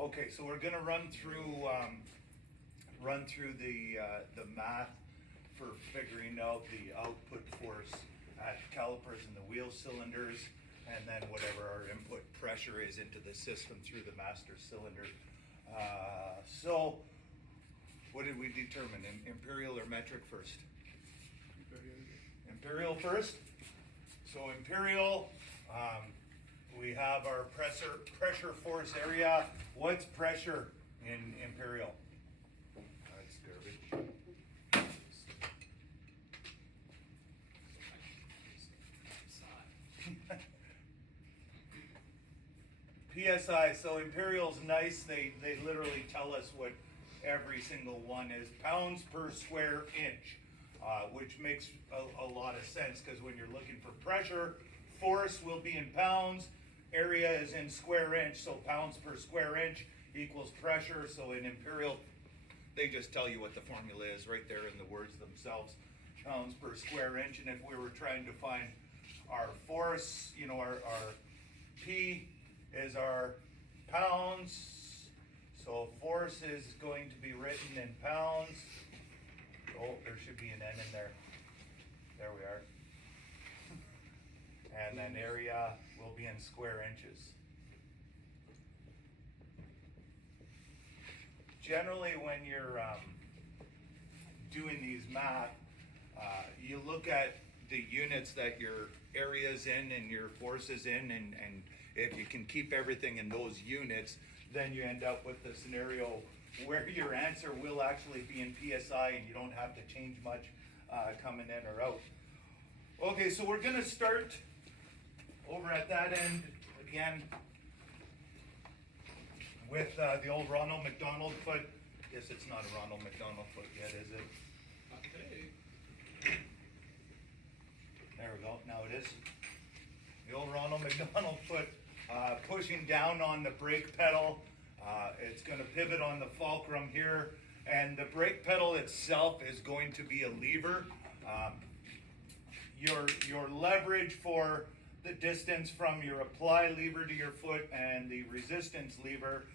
Okay, so we're gonna run through the math for figuring out the output force at calipers and the wheel cylinders, and then whatever our input pressure is into the system through the master cylinder. So, what did we determine? Imperial or metric first? Imperial first. So imperial, we have our pressure force area. What's pressure in imperial? That's garbage. PSI, so imperial's nice, they literally tell us what every single one is. Pounds per square inch, which makes a lot of sense, because when you're looking for pressure, force will be in pounds, area is in square inch, so pounds per square inch equals pressure. So in imperial, they just tell you what the formula is right there in the words themselves, pounds per square inch. And if we were trying to find our force, you know, our P is our pounds, so force is going to be written in pounds. Oh, there should be an N in there. There we are. And then area will be in square inches. Generally, when you're doing these math, you look at the units that your area's in and your force is in, and if you can keep everything in those units, then you end up with the scenario where your answer will actually be in PSI and you don't have to change much coming in or out. Okay, so we're going to start over at that end again with the old Ronald McDonald foot. Guess it's not a Ronald McDonald foot yet, is it? Not today. There we go, now it is. The old Ronald McDonald foot, pushing down on the brake pedal. It's going to pivot on the fulcrum here, and the brake pedal itself is going to be a lever. Your leverage for the distance from your apply lever to your foot and the resistance lever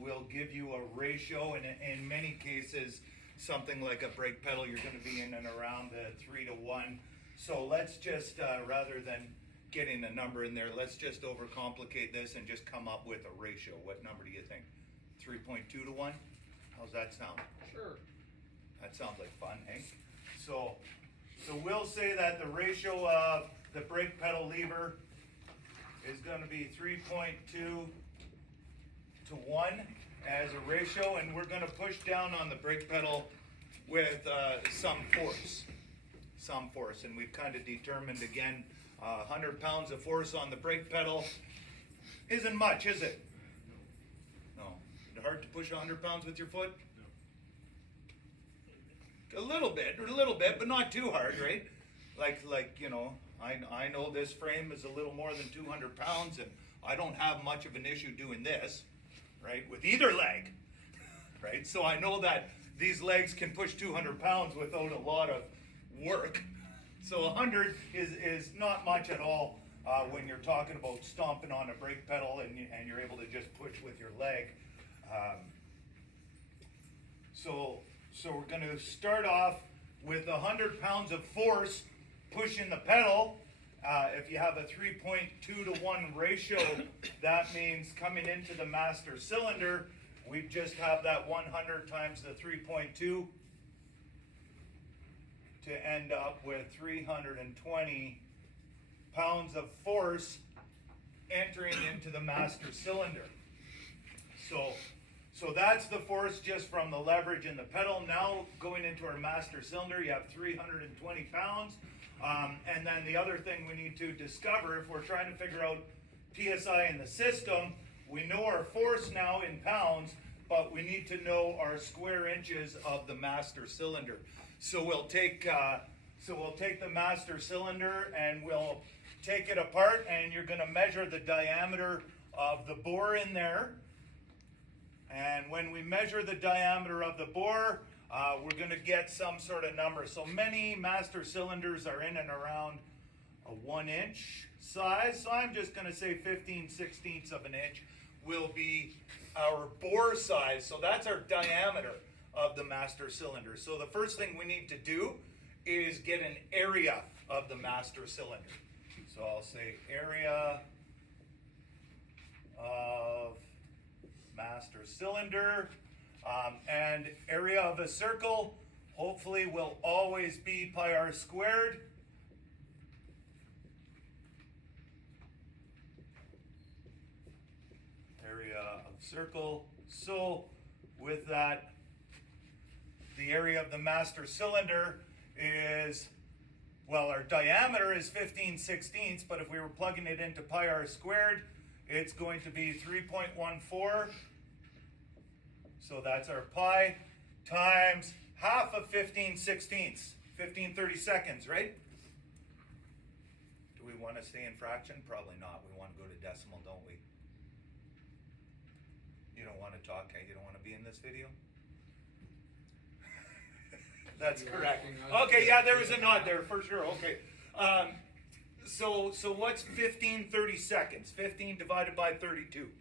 will give you a ratio, and in many cases, something like a brake pedal, you're going to be in and around the 3-to-1. So let's just, rather than getting a number in there, let's just overcomplicate this and just come up with a ratio. What number do you think? 3.2-to-1? How's that sound? Sure. That sounds like fun, eh? So we'll say that the ratio of the brake pedal lever is going to be 3.2-to-1 as a ratio, and we're going to push down on the brake pedal with some force, and we've kind of determined again 100 pounds of force on the brake pedal isn't much, is it? No. Is it hard to push 100 pounds with your foot? No. A little bit, but not too hard, right? Like you know, I know this frame is a little more than 200 pounds, and I don't have much of an issue doing this, right, with either leg, right? So I know that these legs can push 200 pounds without a lot of work. So 100 is not much at all when you're talking about stomping on a brake pedal and you're able to just push with your leg. So we're going to start off with 100 pounds of force pushing the pedal. If you have a 3.2-to-1 ratio, that means coming into the master cylinder, we just have that 100 times the 3.2 to end up with 320 pounds of force entering into the master cylinder. So that's the force just from the leverage in the pedal. Now going into our master cylinder, you have 320 pounds. And then the other thing we need to discover, if we're trying to figure out PSI in the system, we know our force now in pounds, but we need to know our square inches of the master cylinder. So we'll take the master cylinder and we'll take it apart, and you're going to measure the diameter of the bore in there. And when we measure the diameter of the bore, we're going to get some sort of number. So many master cylinders are in and around a 1-inch size. So I'm just going to say 15/16 of an inch. will be our bore size. So that's our diameter of the master cylinder. So the first thing we need to do is get an area of the master cylinder. So I'll say area of master cylinder, and area of a circle hopefully will always be pi r squared. Area of circle. So with that, the area of the master cylinder is, well, our diameter is 15/16, but if we were plugging it into pi r squared, it's going to be 3.14. So that's our pi times half of 15/16, 15/32, right? Do we want to stay in fraction? Probably not. We want to go to decimal, don't we? You don't want to talk, hey? You don't want to be in this video? That's correct. Okay, yeah, there was a nod there for sure. Okay. So what's 15/32? 15 divided by 32.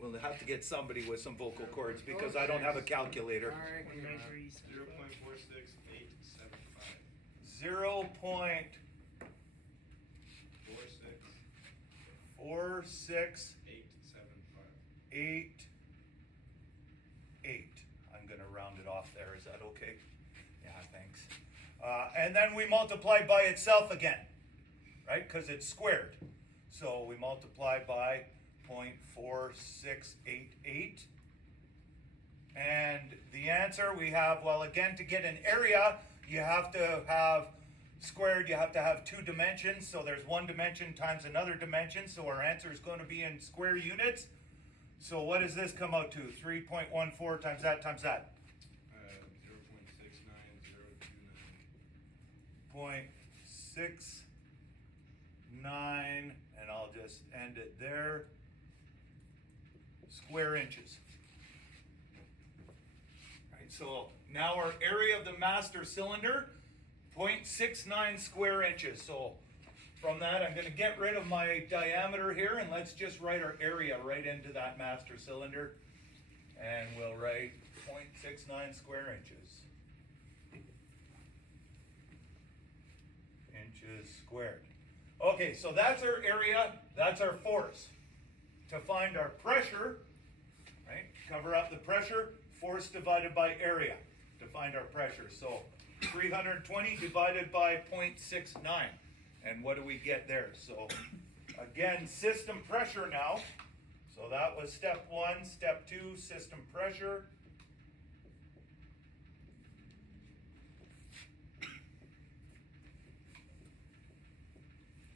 We'll have to get somebody with some vocal cords because I don't have a calculator. 0.46875. 0.46878. I'm going to round it off there. Is that okay? Yeah, thanks. And then we multiply by itself again, right? Because it's squared. So we multiply by 0.4688. And the answer we have, well, again, to get an area, you have to have squared, you have to have two dimensions. So there's one dimension times another dimension. So our answer is going to be in square units. So what does this come out to? 3.14 times that times that? 0.69, and I'll just end it there. Square inches. Right, so now our area of the master cylinder, 0.69 square inches. So from that, I'm going to get rid of my diameter here, and let's just write our area right into that master cylinder. And we'll write 0.69 square inches. Inches squared. Okay, so that's our area, that's our force. To find our pressure, right, cover up the pressure, force divided by area to find our pressure. So 320 divided by 0.69. And what do we get there? So again, system pressure now. So that was step one. Step two, system pressure.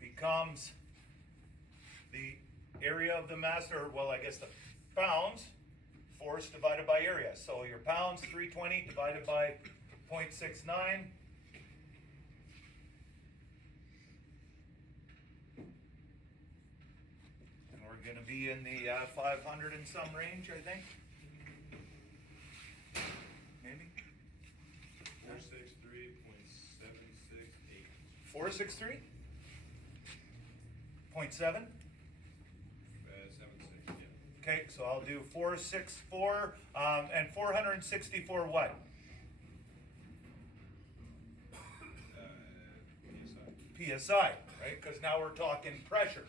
Becomes the area of the master, well, I guess the pounds, force divided by area. So your pounds, 320 divided by 0.69. And we're going to be in the 500 and some range, I think. Maybe? 463.768. 463? 0.7? 76, yeah. Okay, so I'll do 464, and 464 what? PSI, right? Because now we're talking pressure.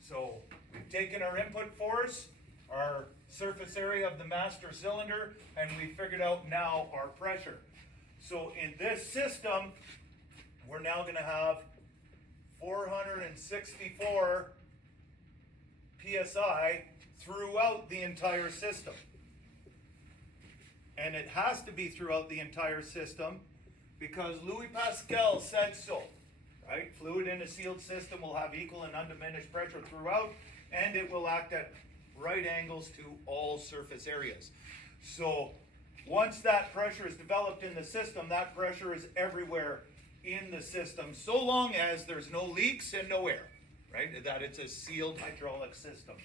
So we've taken our input force, our surface area of the master cylinder, and we figured out now our pressure. So in this system, we're now going to have 464 PSI throughout the entire system. And it has to be throughout the entire system because Louis Pascal said so. Right? Fluid in a sealed system will have equal and undiminished pressure throughout, and it will act at right angles to all surface areas. So once that pressure is developed in the system, that pressure is everywhere in the system, so long as there's no leaks and no air, right? That it's a sealed hydraulic system.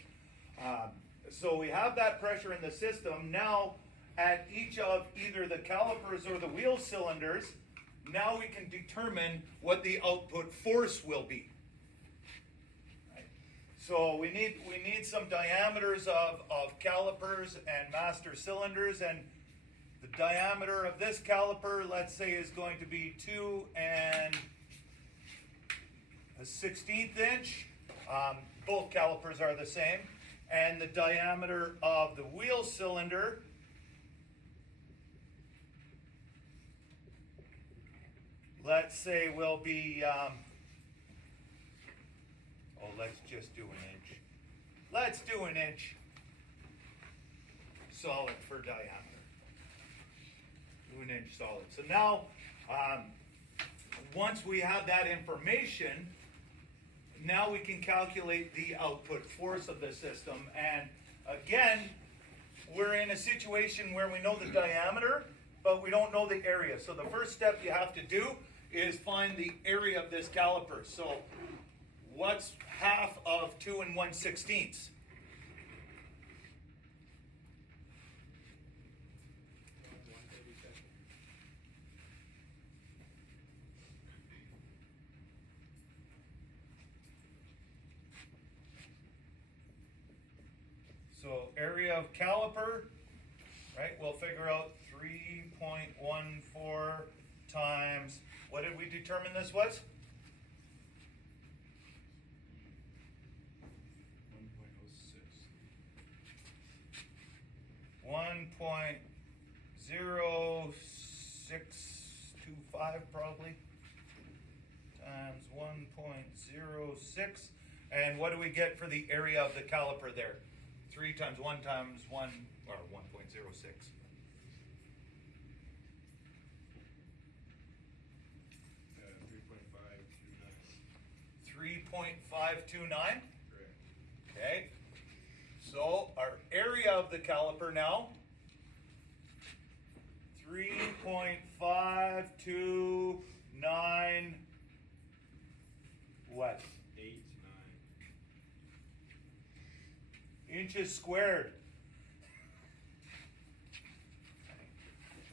So we have that pressure in the system. Now, at each of either the calipers or the wheel cylinders, now we can determine what the output force will be. Right? So we need some diameters of calipers and master cylinders, and the diameter of this caliper, let's say, is going to be 2 1/16 inch. Both calipers are the same. And the diameter of the wheel cylinder, let's say, will be, let's just do an inch. Let's do an inch solid for diameter. Do an inch solid. So now, once we have that information, now we can calculate the output force of the system. And again, we're in a situation where we know the diameter, but we don't know the area. So the first step you have to do is find the area of this caliper. So what's half of 2 1/16? So area of caliper, right, we'll figure out 3.14 times, what did we determine this was? 1.0625 probably, times 1.06, and what do we get for the area of the caliper there? 3 times 1 times 1, or 1.06. 3.529. Correct. Okay. So our area of the caliper now, 3.529 what? 8, 9. Inches squared.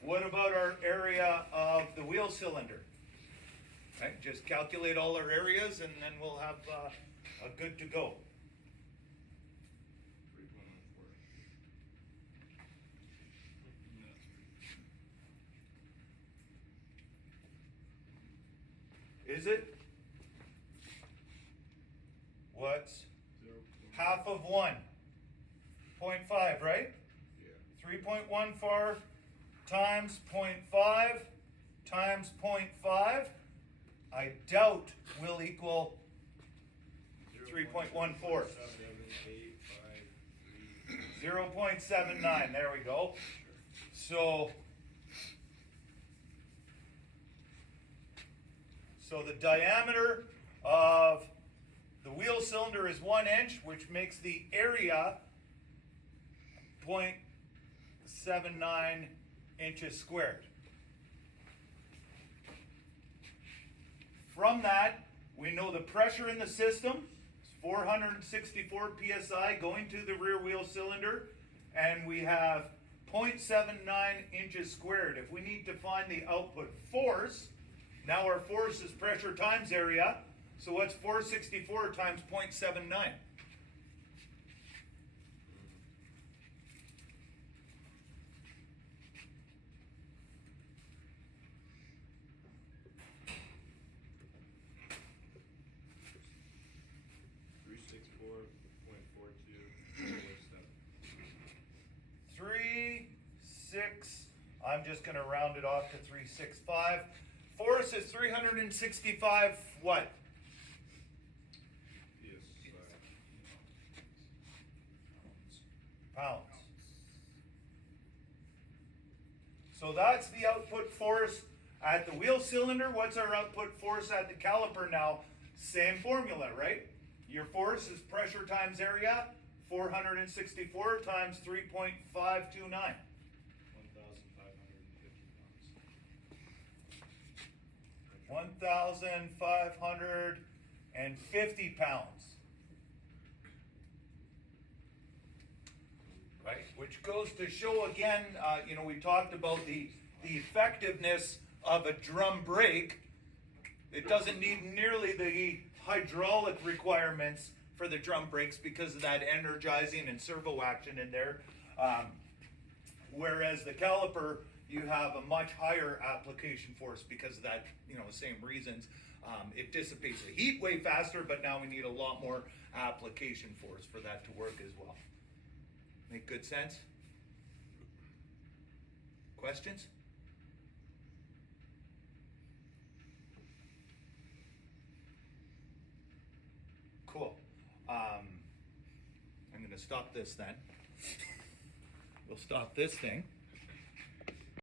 What about our area of the wheel cylinder? Right, just calculate all our areas and then we'll have a good to go. 3.14. Is it? What's 0. half of 1.5, right? Yeah. 3.14 times 0.5 times 0.5, I doubt will equal 3.14. 0.79, there we go. So the diameter of the wheel cylinder is 1 inch, which makes the area 0.79 inches squared. From that, we know the pressure in the system is 464 psi going to the rear wheel cylinder, and we have 0.79 inches squared. If we need to find the output force, now our force is pressure times area, so what's 464 times 0.79? I'm just going to round it off to 365. Force is 365 what? Pounds. So that's the output force at the wheel cylinder. What's our output force at the caliper now? Same formula, right? Your force is pressure times area, 464 times 3.529. 1,550 pounds. Right, which goes to show again, we talked about the effectiveness of a drum brake. It doesn't need nearly the hydraulic requirements for the drum brakes because of that energizing and servo action in there. Whereas the caliper, you have a much higher application force because of that, same reasons. It dissipates the heat way faster, but now we need a lot more application force for that to work as well. Make good sense? Questions? Cool. I'm going to stop this then. We'll stop this thing.